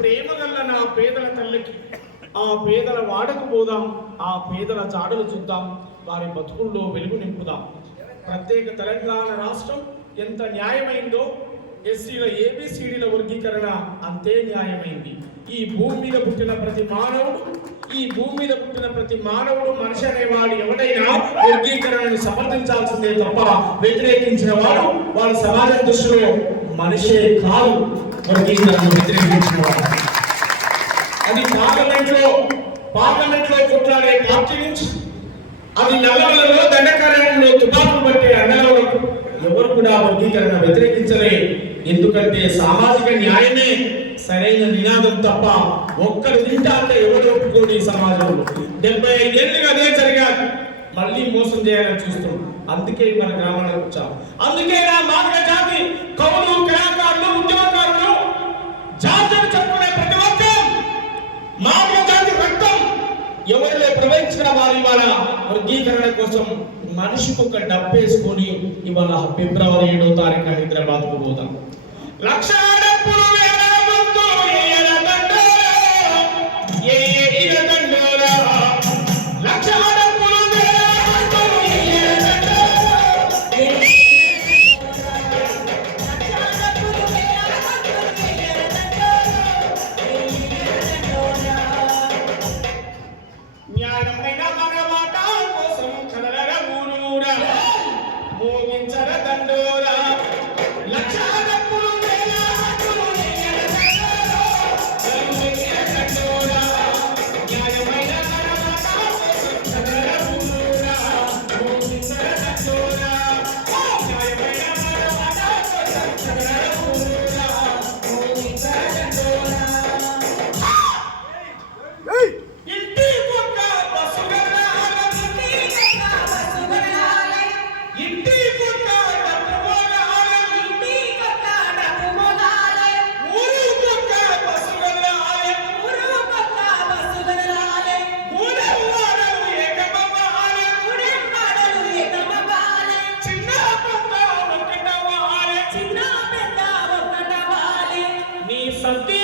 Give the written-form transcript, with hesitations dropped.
ప్రేమగల్ల నా పేదల తల్లికి ఆ పేదల వాడకు పోదాం, ఆ పేదల జాడలు చూద్దాం, వారి బతుకుల్లో వెలుగు నింపుదాం. ప్రత్యేక తెలంగాణ రాష్ట్రం ఎంత న్యాయమైందో ఎస్సీల ఏబిసిడీల వర్గీకరణ అంతే న్యాయమైంది. ఈ భూమి మీద పుట్టిన ప్రతి మానవుడు మనిషి అనేవాడు ఎవడైనా వర్గీకరణను సమర్థించాల్సిందే తప్ప వ్యతిరేకించిన వాడు సమాజం దృష్టిలో మనిషే కాదు. వర్గీకరణను వ్యతిరేకించిన వాడు అది పార్లమెంట్ లో కొట్లాడే పార్టీ నుంచి అది నల్లమలలో దండకారణంలో తుపాకులు పట్టే అన్నలలో ఎవరు కూడా వర్గీకరణ వ్యతిరేకించలే. ఎందుకంటే సామాజిక న్యాయమే సరైన నినాదం తప్ప ఒక్కరు తింటా అంటే ఎవరు ఒప్పుకోని సమాజంలో 75 ఏళ్ళుగా అదే జరిగారు. మళ్ళీ మోసం చేయాలని చూస్తాం. అందుకే మన గ్రామాలకు వచ్చాం. అందుకే నా మాదిగ జాతి కవులు, కళాకారులు, ఉద్యమకారులు జాతిని చెప్పుకునే ప్రతి ఒక్కరు మాదిగ జాతి రక్తం ఎవరిలో ప్రవహించిన వారు ఇవాళ వర్గీకరణ కోసం మనిషికి ఒక డబ్బేసుకొని ఇవాళ ఫిబ్రవరి 7వ తారీఖు హైదరాబాద్ కు పోతాం. లక్ష డబ్బులు something